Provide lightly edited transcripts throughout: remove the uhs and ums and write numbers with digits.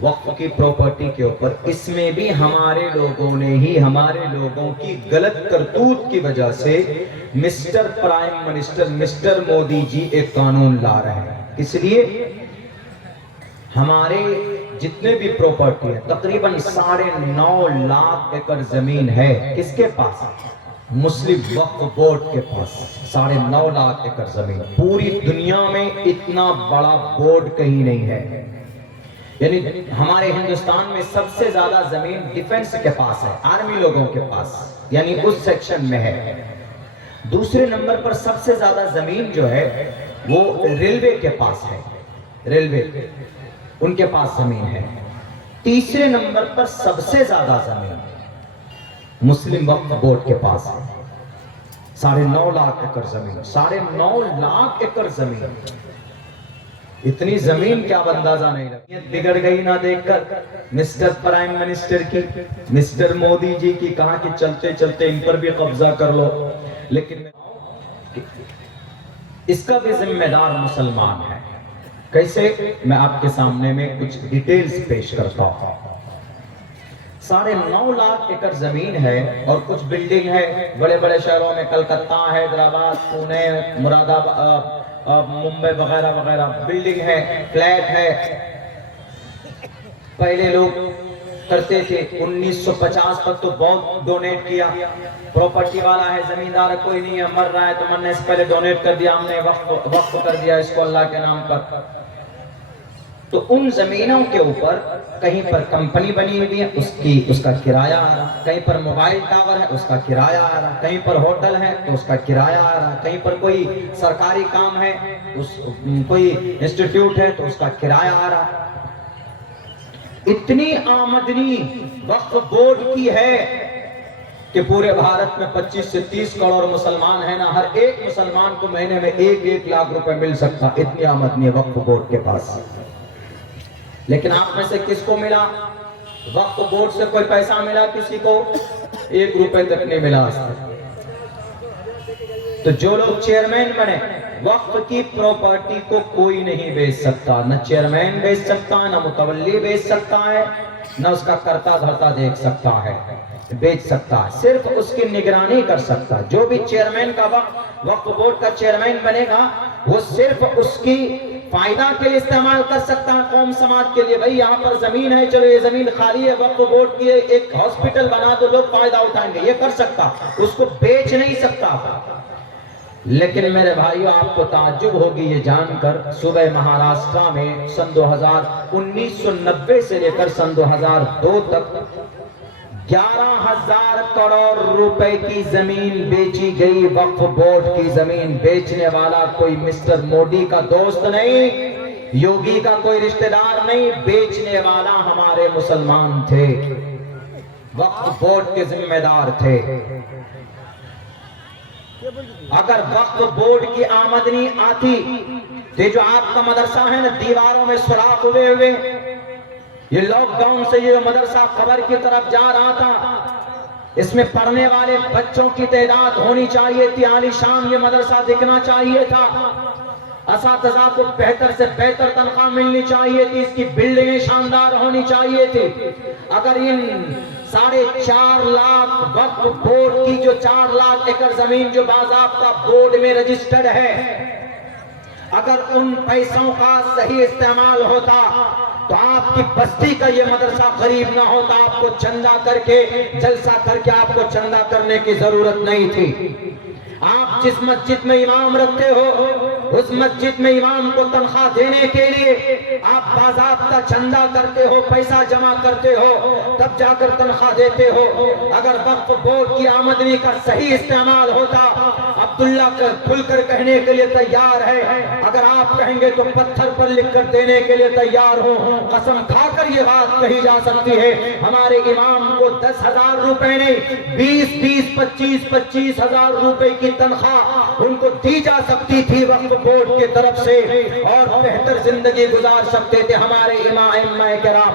وقف کی پراپرٹی کے اوپر، اس میں بھی ہمارے لوگوں نے ہی، ہمارے لوگوں کی غلط کرتوت کی وجہ سے Mister Prime Minister Mister Modi ji ایک قانون لا رہے ہیں۔ اس لیے ہمارے جتنے بھی پراپرٹی ہے، تقریباً 9.5 لاکھ ایکڑ زمین ہے، کس کے پاس؟ مسلم وقف بورڈ کے پاس 9.5 لاکھ ایکڑ زمین۔ پوری دنیا میں اتنا بڑا بورڈ کہیں نہیں ہے۔ یعنی ہمارے ہندوستان میں سب سے زیادہ زمین ڈیفنس کے پاس ہے، آرمی لوگوں کے پاس، یعنی اس سیکشن میں ہے۔ دوسرے نمبر پر سب سے زیادہ زمین جو ہے وہ ریلوے کے پاس ہے، ریلوے ان کے پاس زمین ہے۔ تیسرے نمبر پر سب سے زیادہ زمین مسلم وقف بورڈ کے پاس ہے، 9.5 لاکھ ایکڑ زمین، 9.5 لاکھ ایکڑ زمین۔ اتنی زمین کیا اندازہ نہیں رکھتی۔ بگڑ گئی نہ دیکھ کر مسٹر پرائم منسٹر کی، مسٹر مودی جی کی، کہا کہ چلتے چلتے ان پر بھی قبضہ کر لو، لیکن اس کا بھی ذمہ دار مسلمان ہے۔ کیسے؟ میں آپ کے سامنے میں کچھ ڈیٹیلز پیش کرتا ہوں۔ 9.5 لاکھ ایکڑ زمین ہے اور کچھ بلڈنگ ہے بڑے بڑے شہروں میں، کلکتہ، حیدرآباد، پونے، مراد آباد، ممبئی وغیرہ وغیرہ بلڈنگ ہے، فلیٹ ہے۔ پہلے لوگ کرتے تھے، 1950 تک تو بہت ڈونیٹ کیا، پراپرٹی والا ہے، زمیندار کوئی نہیں ہے، مر رہا ہے تو مرنے سے پہلے ڈونیٹ کر دیا ہم نے، وقف کر دیا اس کو اللہ کے نام پر۔ تو ان زمینوں کے اوپر کہیں پر کمپنی بنی ہوئی ہے، اس کا کرایہ آ رہا، کہیں پر موبائل ٹاور ہے، اس کا کرایہ آ رہا، کہیں پر ہوٹل ہے تو اس کا کرایہ آ رہا، کہیں پر کوئی سرکاری کام ہے، کوئی انسٹیٹیوٹ ہے تو اس کا کرایہ آ رہا۔ اتنی آمدنی وقف بورڈ کی ہے کہ پورے بھارت میں 25 سے 30 کروڑ مسلمان ہیں نا، ہر ایک مسلمان کو مہینے میں 1 لاکھ روپے مل سکتا، اتنی آمدنی ہے وقف بورڈ کے پاس۔ لیکن آپ میں سے کس کو ملا؟ وقف بورڈ سے کوئی پیسہ ملا کسی کو؟ 1 روپے تک نہیں ملا۔ تو جو لوگ چیئرمین بنے، وقف کی پراپرٹی کو کوئی نہیں بیچ سکتا، نہ چیئرمین بیچ سکتا ہے، نہ متولی بیچ سکتا ہے، نہ اس کا کرتا دھرتا دیکھ سکتا ہے، بیچ سکتا ہے، صرف اس کی نگرانی کر سکتا ہے۔ جو بھی چیئرمین کا وقف بورڈ کا چیئرمین بنے گا، وہ صرف اس کی فائدہ کے لیے استعمال کر سکتا ہے، قوم سماج کے لیے۔ بھئی یہاں پر زمین ہے، چلو یہ زمین خالی ہے، وقف بورڈ کی ایک ہاسپٹل بنا دو، لوگ فائدہ اٹھائیں گے، یہ کر سکتا، اس کو بیچ نہیں سکتا۔ لیکن میرے بھائیو، آپ کو تعجب ہوگی یہ جان کر، صوبہ مہاراشٹرا میں سن 1990 سے لے کر سن 2002 تک 11,000 کروڑ روپے کی زمین بیچی گئی۔ وقف بورڈ کی زمین بیچنے والا کوئی مسٹر مودی کا دوست نہیں، یوگی کا کوئی رشتہ دار نہیں، بیچنے والا ہمارے مسلمان تھے، وقف بورڈ کے ذمہ دار تھے۔ اگر وقف بورڈ کی آمدنی آتی تو جو آپ کا مدرسہ ہے نا، دیواروں میں سوراخ ہوئے ہوئے، یہ لاک ڈاؤن سے یہ مدرسہ قبر کی طرف جا رہا تھا، اس میں پڑھنے والے بچوں کی تعداد ہونی چاہیے تھی، عالی شان یہ مدرسہ دکھنا چاہیے تھا، اساتذہ کو بہتر سے بہتر تنخواہ ملنی چاہیے تھی، اس کی بلڈنگیں شاندار ہونی چاہیے تھی۔ اگر ان 4.5 لاکھ وقف بورڈ کی جو 4 لاکھ ایکڑ زمین جو باضابطہ بورڈ میں رجسٹرڈ ہے، اگر ان پیسوں کا صحیح استعمال ہوتا تو آپ کی بستی کا یہ مدرسہ غریب نہ ہوتا، آپ کو چندہ کر کے، جلسہ کر کے آپ کو چندہ کرنے کی ضرورت نہیں تھی۔ آپ جس مسجد میں امام رکھتے ہو، اس مسجد میں امام کو تنخواہ دینے کے لیے آپ باضابطہ چندہ کرتے ہو، پیسہ جمع کرتے ہو، تب جا کر تنخواہ دیتے ہو۔ اگر وقف بورڈ کی آمدنی کا صحیح استعمال ہوتا، عبداللہ کھل کر کہنے کے لیے تیار ہے، اگر آپ کہیں گے تو پتھر پر لکھ کر دینے کے لیے تیار ہو، قسم کھا کر یہ بات کہی جا سکتی ہے، ہمارے امام کو 10,000 روپے نہیں، 25 ہزار روپے کی تنخواہ ان کو دی جا سکتی تھی وقف بورڈ کی طرف سے، اور بہتر زندگی گزار سکتے تھے۔ ہمارے امام کرام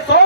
100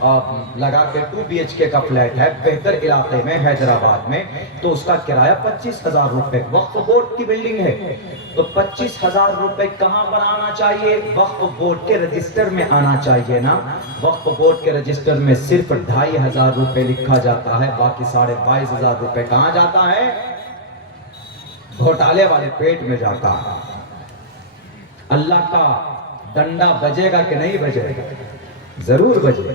لگا کے 2 BHK کا فلیٹ ہے بہتر علاقے میں حیدرآباد میں، تو اس کا کرایہ 25,000 روپے، وقف بورڈ کی بلڈنگ ہے، تو 25,000 روپے کہاں پر آنا چاہیے؟ وقف بورڈ کے رجسٹر میں آنا چاہیے نا۔ وقف بورڈ کے رجسٹر میں صرف 2,500 روپے لکھا جاتا ہے، باقی 22,500 روپے کہاں جاتا ہے؟ گھوٹالے والے پیٹ میں جاتا ہے۔ اللہ کا ڈنڈا بجے گا کہ نہیں بجے گا؟ ضرور بجے۔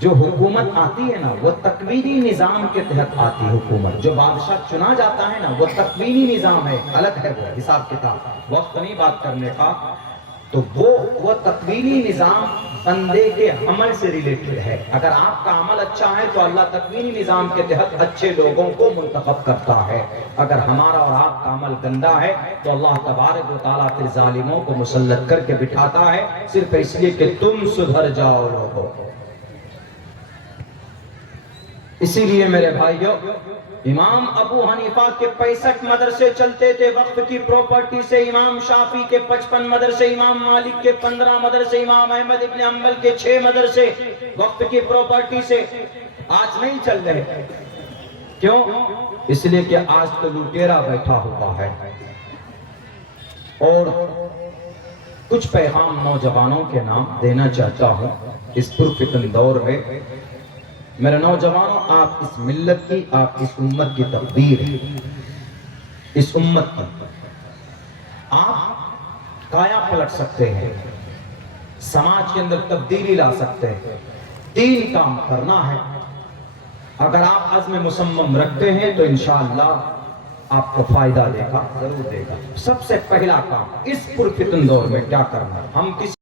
جو حکومت آتی ہے نا وہ تکوینی نظام کے تحت آتی ہے حکومت، جو بادشاہ چنا جاتا ہے نا وہ تکوینی نظام ہے، الگ ہے وہ حساب کتاب، وقت نہیں بات کرنے کا، تو وہ تکوینی نظام بندے کے عمل سے ریلیٹڈ ہے۔ اگر آپ کا عمل اچھا ہے تو اللہ تکوینی نظام کے تحت اچھے لوگوں کو منتخب کرتا ہے، اگر ہمارا اور آپ کا عمل گندا ہے تو اللہ تبارک و تعالیٰ پھر ظالموں کو مسلط کر کے بٹھاتا ہے، صرف اس لیے کہ تم سدھر جاؤ لوگوں۔ اسی لیے میرے بھائیوں، امام ابو حنیفہ کے 65 مدرسے چلتے تھے وقف کی پراپرٹی سے، امام شافعی کے 55 مدرسے، امام مالک کے 15 مدرسے، امام احمد ابن حنبل کے 6 مدرسے وقف کی پراپرٹی سے۔ آج نہیں چل رہے، کیوں؟ اس لیے کہ آج تو لوٹیرا بیٹھا ہوا ہے۔ اور کچھ پیغام نوجوانوں کے نام دینا چاہتا ہوں اس پرفتن دور میں۔ میرے نوجوانوں، آپ اس ملت کی، آپ اس امت کی تقدیر ہے، اس امت کی آپ کایا پلٹ سکتے ہیں، سماج کے اندر تبدیلی لا سکتے ہیں، 3 کام کرنا ہے۔ اگر آپ عزم مصمم رکھتے ہیں تو انشاءاللہ آپ کو فائدہ دے گا، ضرور دے گا۔ سب سے پہلا کام اس پرفتن دور میں کیا کرنا ہے؟ ہم کسی